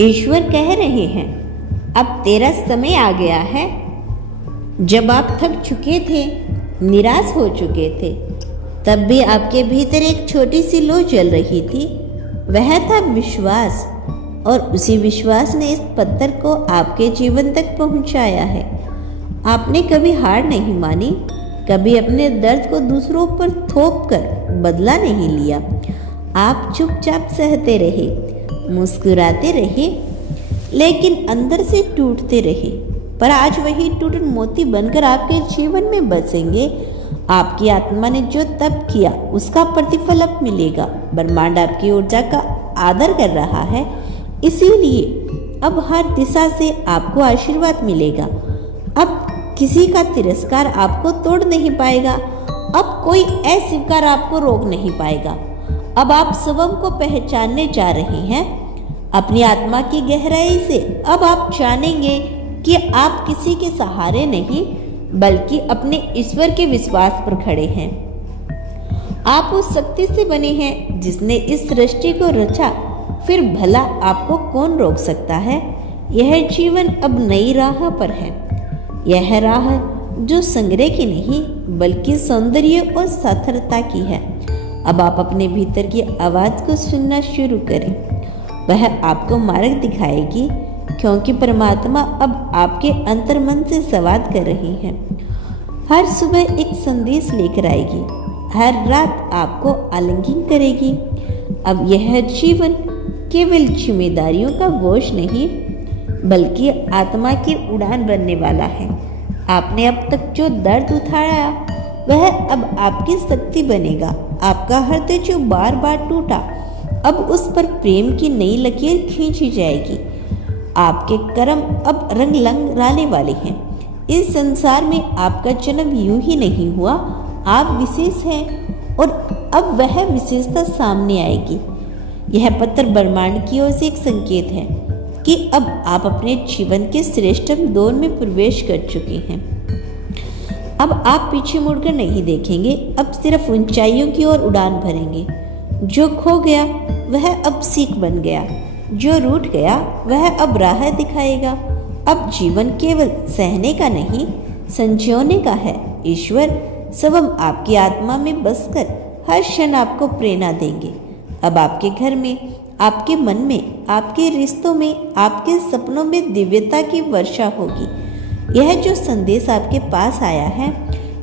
ईश्वर कह रहे हैं, अब तेरा समय आ गया है। जब आप थक चुके थे, निराश हो चुके थे, तब भी आपके भीतर एक छोटी सी लौ जल रही थी। वह था विश्वास, और उसी विश्वास ने इस पत्थर को आपके जीवन तक पहुंचाया है। आपने कभी हार नहीं मानी, कभी अपने दर्द को दूसरों पर थोप कर बदला नहीं लिया। आप चुपचाप सहते रहे, मुस्कुराते रहे, लेकिन अंदर से टूटते रहे। पर आज वही टूटे मोती बनकर आपके जीवन में बसेंगे। आपकी आत्मा ने जो तप किया उसका प्रतिफल अब मिलेगा। ब्रह्मांड आपकी ऊर्जा का आदर कर रहा है, इसीलिए अब हर दिशा से आपको आशीर्वाद मिलेगा। अब किसी का तिरस्कार आपको तोड़ नहीं पाएगा, अब कोई अस्वीकार आपको रोक नहीं पाएगा। अब आप स्वयं को पहचानने जा रहे हैं, अपनी आत्मा की गहराई से। अब आप जानेंगे कि आप किसी के सहारे नहीं, बल्कि अपने ईश्वर के विश्वास पर खड़े हैं। आप उस शक्ति से बने हैं जिसने इस सृष्टि को रचा, फिर भला आपको कौन रोक सकता है। यह जीवन अब नई राह पर है। यह राह जो संग्रह की नहीं, बल्कि सौंदर्य और सार्थकता की है। अब आप अपने भीतर की आवाज़ को सुनना शुरू करें। वह आपको मार्ग दिखाएगी, क्योंकि परमात्मा अब आपके अंतर्मन से संवाद कर रही है। हर सुबह एक संदेश लेकर आएगी, हर रात आपको आलिंगन करेगी। अब यह जीवन केवल जिम्मेदारियों का बोझ नहीं, बल्कि आत्मा की उड़ान बनने वाला है। आपने अब तक जो दर्द उठाया, वह अब आपकी शक्ति बनेगा। आपका हृदय जो बार बार टूटा, अब उस पर प्रेम की नई लकीर खींची जाएगी। आपके कर्म अब रंग लाने वाले हैं। इस संसार में आपका जन्म यूं ही नहीं हुआ, आप विशेष हैं, और अब वह विशेषता सामने आएगी। यह पत्थर ब्रह्मांड की ओर से एक संकेत है कि अब आप अपने जीवन के श्रेष्ठतम दौर में प्रवेश कर चुके हैं। अब आप पीछे मुड़कर नहीं देखेंगे, अब सिर्फ ऊंचाइयों की ओर उड़ान भरेंगे। जो खो गया वह अब सीख बन गया, जो रूठ गया वह अब राह दिखाएगा। अब जीवन केवल सहने का नहीं, संजोने का है। ईश्वर स्वयं आपकी आत्मा में बसकर हर क्षण आपको प्रेरणा देंगे। अब आपके घर में, आपके मन में, आपके रिश्तों में, आपके सपनों में दिव्यता की वर्षा होगी। यह जो संदेश आपके पास आया है,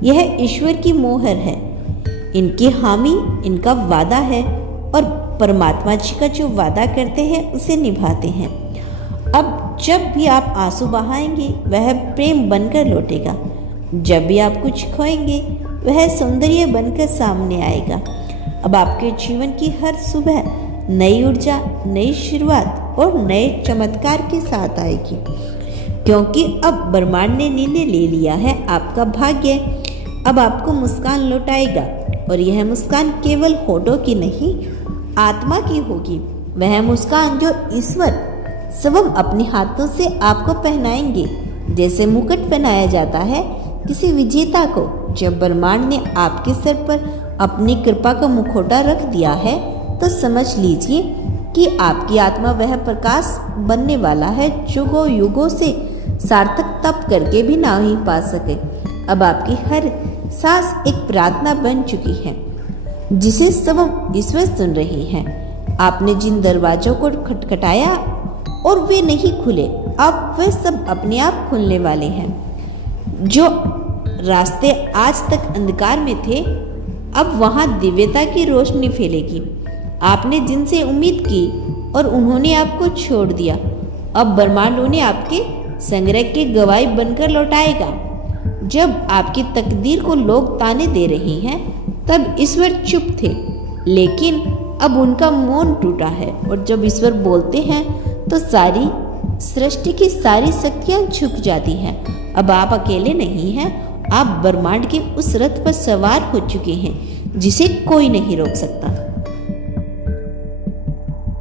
यह ईश्वर की मोहर है, इनकी हामी, इनका वादा है, और परमात्मा जी का जो वादा करते हैं उसे निभाते हैं। अब जब भी आप आंसू बहाएंगे, वह प्रेम बनकर लौटेगा। जब भी आप कुछ खोएंगे, वह सौंदर्य बनकर सामने आएगा। अब आपके जीवन की हर सुबह नई ऊर्जा, नई शुरुआत और नए चमत्कार के साथ आएगी, क्योंकि अब ब्रह्मांड ने निर्णय ले लिया है। आपका भाग्य अब आपको मुस्कान लौटाएगा, और यह मुस्कान केवल होठों की नहीं, आत्मा की होगी। वह मुस्कान जो ईश्वर स्वयं अपने हाथों से आपको पहनाएंगे, जैसे मुकुट पहनाया जाता है किसी विजेता को। जब ब्रह्मांड ने आपके सर पर अपनी कृपा का मुखौटा रख दिया है, तो समझ लीजिए कि आपकी आत्मा वह प्रकाश बनने वाला है जो युगों से सार्थक तप करके भी ना ही पा सके। अब आपकी हर सांस एक प्रार्थना बन चुकी है, जिसे सब ईश्वर सुन रही हैं। आपने जिन दरवाजों को खटखटाया और वे नहीं खुले, अब वे सब अपने आप खुलने वाले हैं। जो रास्ते आज तक अंधकार में थे, अब वहां दिव्यता की रोशनी फैलेगी। आपने जिनसे उम्मीद की और उन्होंने आपको छोड़ दिया, अब ब्रह्मांड उन्हें आपके संग्रह की गवाही बनकर लौटाएगा। जब आपकी तकदीर को लोग ताने दे रहे हैं, तब ईश्वर चुप थे, लेकिन अब उनका मौन टूटा है। और जब ईश्वर बोलते हैं, तो सारी सृष्टि की सारी शक्तियां झुक जाती हैं। अब आप अकेले नहीं हैं, आप ब्रह्मांड के उस रथ पर सवार हो चुके हैं जिसे कोई नहीं रोक सकता।